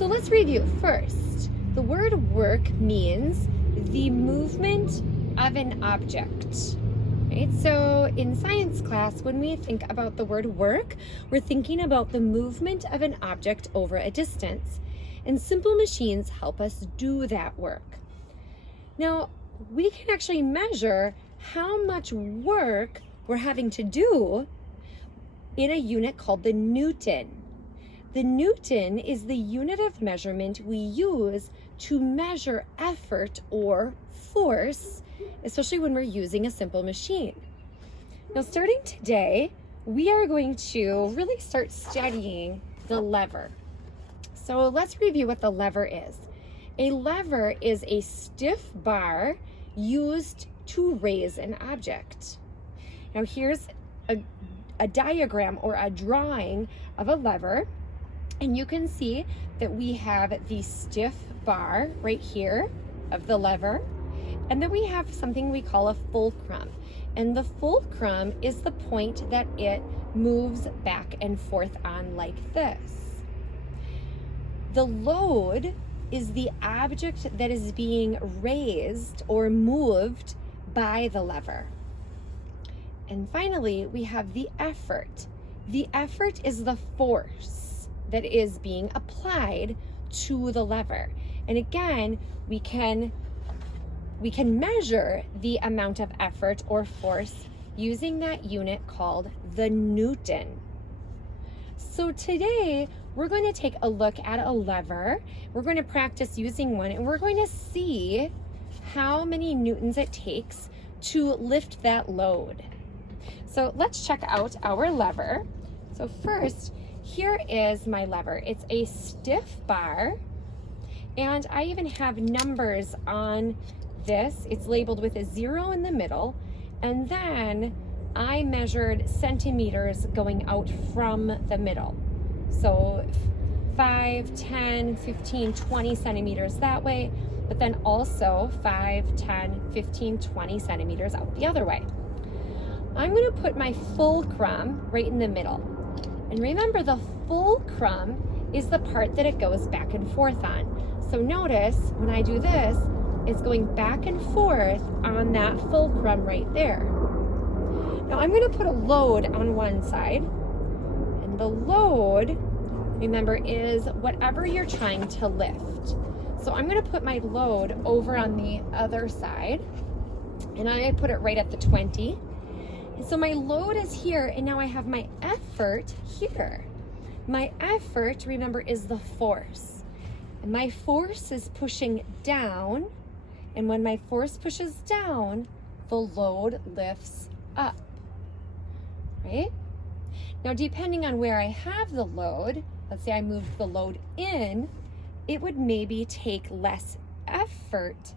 So let's review first. The word work means the movement of an object. Right? So in science class, when we think about the word work, we're thinking about the movement of an object over a distance. And simple machines help us do that work. Now, we can actually measure how much work we're having to do in a unit called the Newton. The Newton is the unit of measurement we use to measure effort or force, especially when we're using a simple machine. Now, starting today, we are going to really start studying the lever. So let's review what the lever is. A lever is a stiff bar used to raise an object. Now, here's a diagram or a drawing of a lever. And you can see that we have the stiff bar right here of the lever. And then we have something we call a fulcrum. And the fulcrum is the point that it moves back and forth on like this. The load is the object that is being raised or moved by the lever. And finally, we have the effort. The effort is the force that is being applied to the lever. And again, we can measure the amount of effort or force using that unit called the Newton. So today, we're going to take a look at a lever. We're going to practice using one, and we're going to see how many newtons it takes to lift that load. So let's check out our lever. So first, here is my lever. It's a stiff bar, and I even have numbers on this. It's labeled with a 0 in the middle, and then I measured centimeters going out from the middle. So 5, 10, 15, 20 centimeters that way, but then also 5, 10, 15, 20 centimeters out the other way. I'm going to put my fulcrum right in the middle. And remember, the fulcrum is the part that it goes back and forth on. So notice when I do this, it's going back and forth on that fulcrum right there. Now I'm going to put a load on one side. And the load, remember, is whatever you're trying to lift. So I'm going to put my load over on the other side. And I put it right at the 20. So my load is here, and now I have my effort here. My effort, remember, is the force. And my force is pushing down, and when my force pushes down, the load lifts up, right? Now, depending on where I have the load, let's say I moved the load in, it would maybe take less effort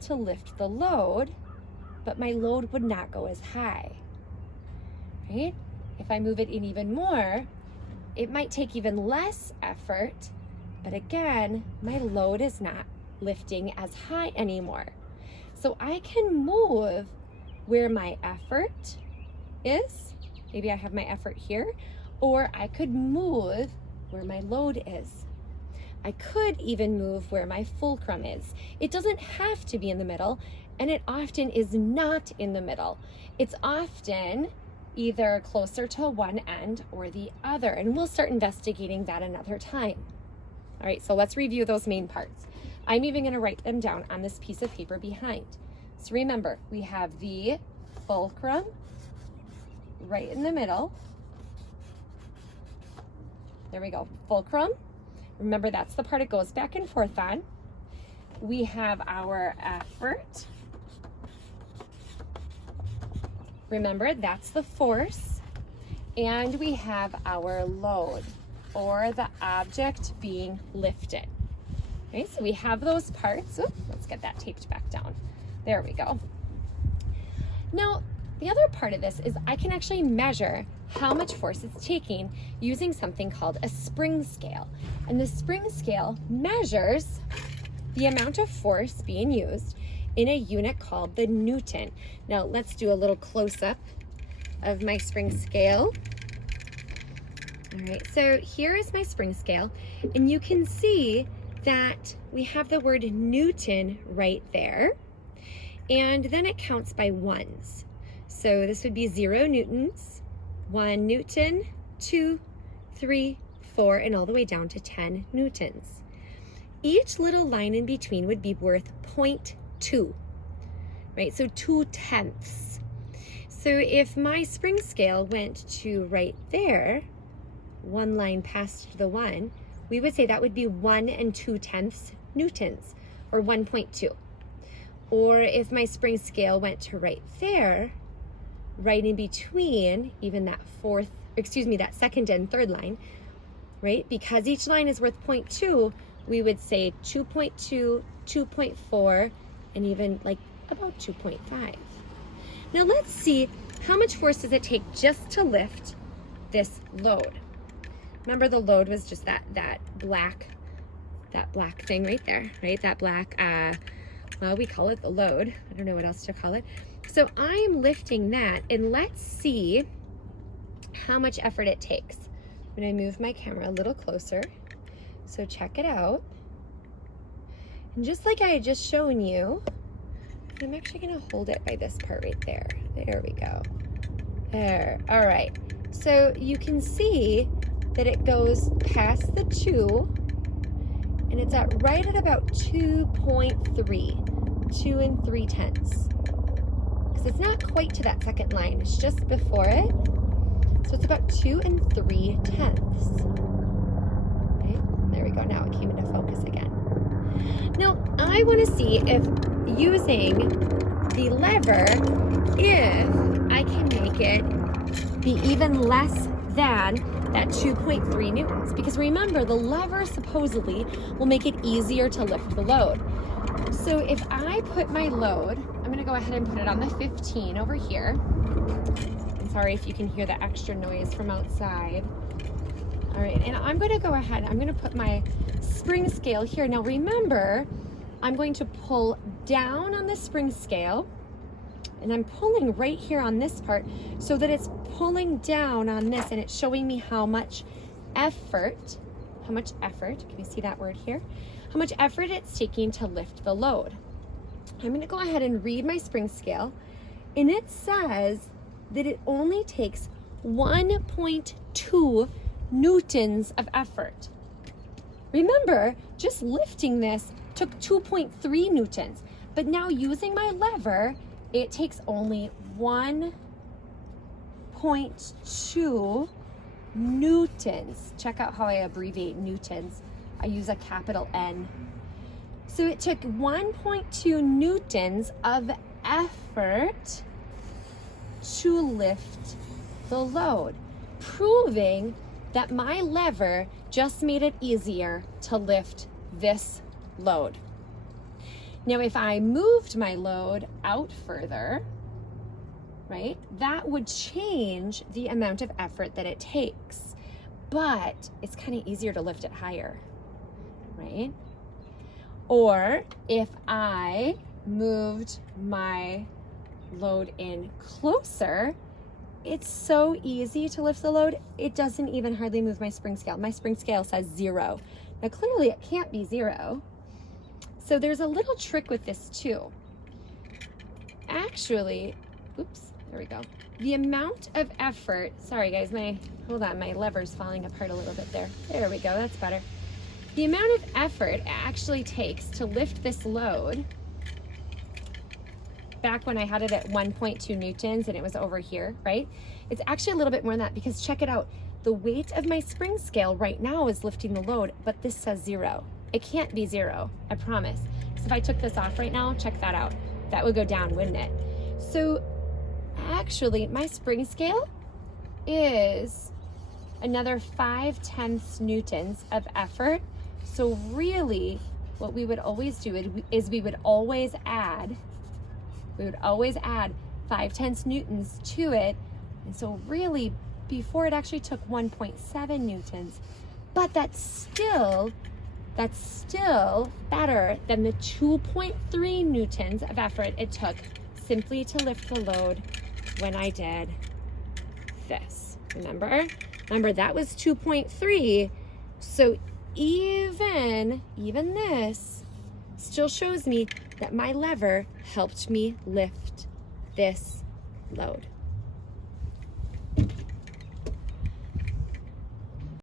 to lift the load, but my load would not go as high. Right? If I move it in even more, it might take even less effort, but again, my load is not lifting as high anymore. So I can move where my effort is. Maybe I have my effort here, or I could move where my load is. I could even move where my fulcrum is. It doesn't have to be in the middle, and it often is not in the middle. It's often either closer to one end or the other, and we'll start investigating that another time. All right, so let's review those main parts. I'm even going to write them down on this piece of paper behind. So remember, we have the fulcrum right in the middle. There we go, fulcrum. Remember, that's the part it goes back and forth on. We have our effort. Remember, that's the force. And we have our load, or the object being lifted. Okay, so we have those parts. Oops, let's get that taped back down. There we go. Now, the other part of this is I can actually measure how much force it's taking using something called a spring scale. And the spring scale measures the amount of force being used in a unit called the Newton. Now let's do a little close-up of my spring scale. All right, so here is my spring scale, and you can see that we have the word Newton right there, and then it counts by ones. So this would be 0 newtons, 1 newton, 2, 3, 4, and all the way down to 10 newtons. Each little line in between would be worth 0.2, right? So 2/10. So if my spring scale went to right there, one line past the 1, we would say that would be 1 2/10 newtons, or 1.2. Or if my spring scale went to right there, right in between even that that second and third line, right? Because each line is worth 0.2, we would say 2.2, 2.4, and even like about 2.5. Now let's see, how much force does it take just to lift this load? Remember, the load was just that black thing right there, right? That black, well, we call it the load. I don't know what else to call it. So I'm lifting that, and let's see how much effort it takes. I'm gonna move my camera a little closer. So check it out. And just like I had just shown you, I'm actually gonna hold it by this part right there. There we go. There, all right. So you can see that it goes past the 2, and it's right at about 2.3, 2 3/10. Because it's not quite to that second line, it's just before it. So it's about 2 3/10. Okay, there we go, now it came into focus again. Now, I wanna see if using the lever, if I can make it be even less than that 2.3 newtons, because remember, the lever supposedly will make it easier to lift the load. So if I put my load, I'm gonna go ahead and put it on the 15 over here. I'm sorry if you can hear the extra noise from outside. All right, and I'm gonna go ahead, I'm gonna put my spring scale here. Now remember, I'm going to pull down on the spring scale, and I'm pulling right here on this part so that it's pulling down on this, and it's showing me how much effort, can you see that word here? How much effort it's taking to lift the load. I'm gonna go ahead and read my spring scale, and it says that it only takes 1.2 newtons of effort. Remember, just lifting this took 2.3 newtons, but now using my lever, it takes only 1.2 newtons. Check out how I abbreviate newtons. I use a capital N. So it took 1.2 newtons of effort to lift the load, proving that my lever just made it easier to lift this load. Now, if I moved my load out further, right, that would change the amount of effort that it takes, but it's kind of easier to lift it higher, right? Or if I moved my load in closer, it's so easy to lift the load, it doesn't even hardly move my spring scale. My spring scale says 0. Now, clearly it can't be 0. So there's a little trick with this too. Actually, oops, there we go. The amount of effort, sorry guys, hold on, my lever's falling apart a little bit there. There we go, that's better. The amount of effort it actually takes to lift this load, back when I had it at 1.2 newtons and it was over here, right? It's actually a little bit more than that, because check it out. The weight of my spring scale right now is lifting the load, but this says 0. It can't be 0, I promise. So if I took this off right now, check that out. That would go down, wouldn't it? So actually, my spring scale is another 5/10 newtons of effort. So really, what we would always do is we would always add 5/10 newtons to it. And so really, before it actually took 1.7 newtons, but that's still better than the 2.3 newtons of effort it took simply to lift the load when I did this. Remember, Remember, that was 2.3. So even this still shows me that my lever helped me lift this load.